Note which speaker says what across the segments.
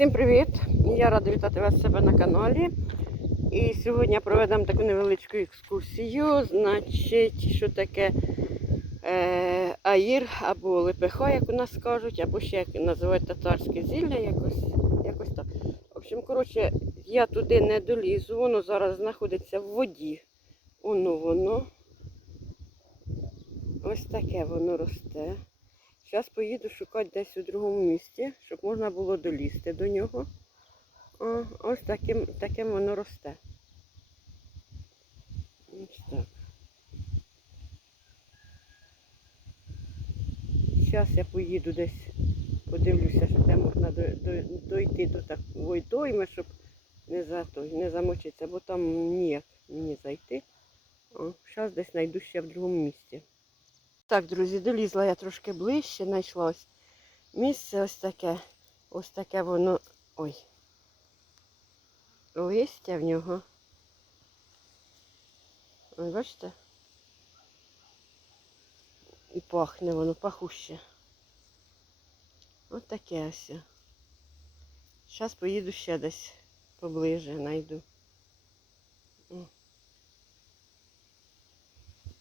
Speaker 1: Всім привіт! Я рада вітати вас себе на каналі. І сьогодні проведемо таку невеличку екскурсію. Значить, що таке е, аїр або лепехо, як у нас кажуть, або ще як називають татарське зілля, якось, якось так. В общем, коротше, я туди не долізу, воно зараз знаходиться в воді. Воно воно. Ось таке воно росте. Зараз поїду шукати десь у другому місці, щоб можна було долізти до нього. О, ось таким, таким воно росте. Ось так. Зараз я поїду десь, подивлюся, що де можна до, до, дойти до такої дойми, щоб не, за, той, не замочитися, бо там ніяк мені зайти. Зараз десь знайду ще в другому місці. Так, друзі, долізла я трошки ближче, знайшла ось місце ось таке. Ось таке воно. Ой. Листя в нього. Ось бачите? І пахне воно, пахуще. Ось таке ось. Зараз поїду ще десь поближе, знайду.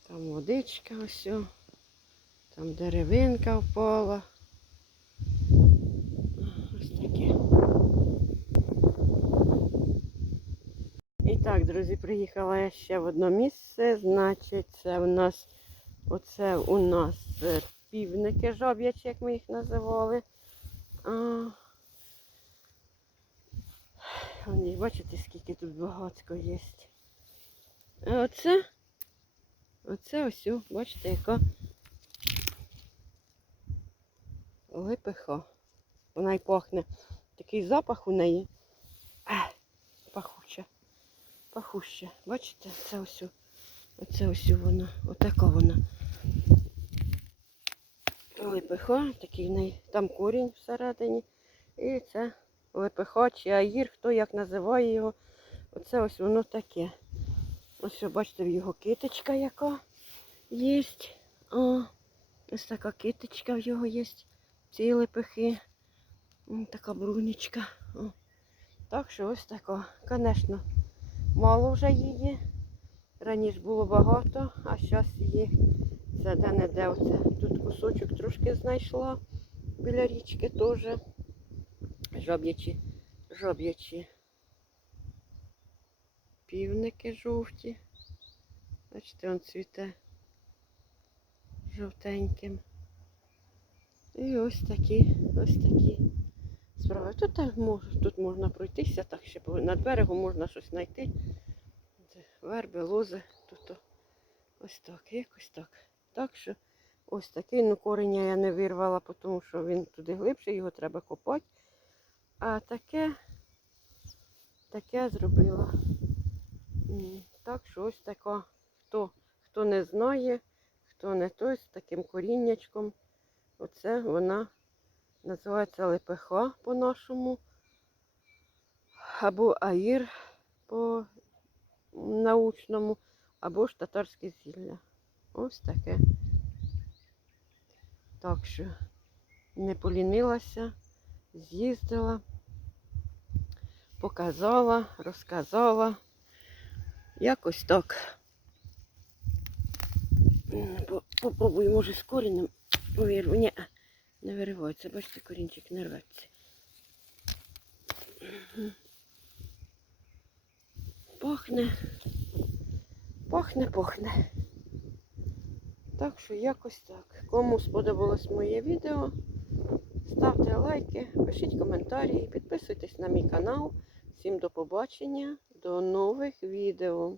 Speaker 1: Там водичка ось. Там деревинка впала. Ось таке. І так, друзі, приїхала я ще в одне місце. Значить, це у нас оце у нас е, півники жаб'ячі, як ми їх називали. Вони, бачите, скільки тут багатько є. А оце, оце ось, бачите, яка липиха. Вона й пахне. Такий запах у неї. Ах, пахуча. Пахуща. Бачите, це ось. Оце ось вона. Отака вона. Липиха, такий в неї. Там корінь всередині. І це липиха чи аїр, хто як називає його. Оце ось воно таке. Ось, бачите, в його киточка яка є. О, ось така киточка в його є ці лепехи. Така брунечка. О. Так що ось така. Звісно, мало вже її. Раніше було багато, а зараз її це де-не-де. Оце. Тут кусочок трошки знайшла біля річки теж. Жаб'ячі, жаб'ячі. Півники жовті. Бачите, он цвіте жовтеньким. І ось такі, ось такі справи. Тут, так мож, тут можна пройтися, так ще над берегом можна щось знайти. Верби, лози, тут ось так, якось так. Так що ось такий, ну кореня я не вирвала, тому що він туди глибше, його треба копати. А таке, таке зробила. Так що ось така, хто, хто не знає, хто не той, з таким коріннячком. Оце вона називається лепеха по-нашому. Або аїр по научному, або ж татарське зілля. Ось таке. Так що не полінилася, з'їздила, показала, розказала. Якось так. Попробую, може, з корінем вирву. Ні, не виривається. Бачите, корінчик не рветься. Пахне. Пахне, пахне. Так що якось так. Кому сподобалось моє відео, ставте лайки, пишіть коментарі, підписуйтесь на мій канал. Всім до побачення, до нових відео.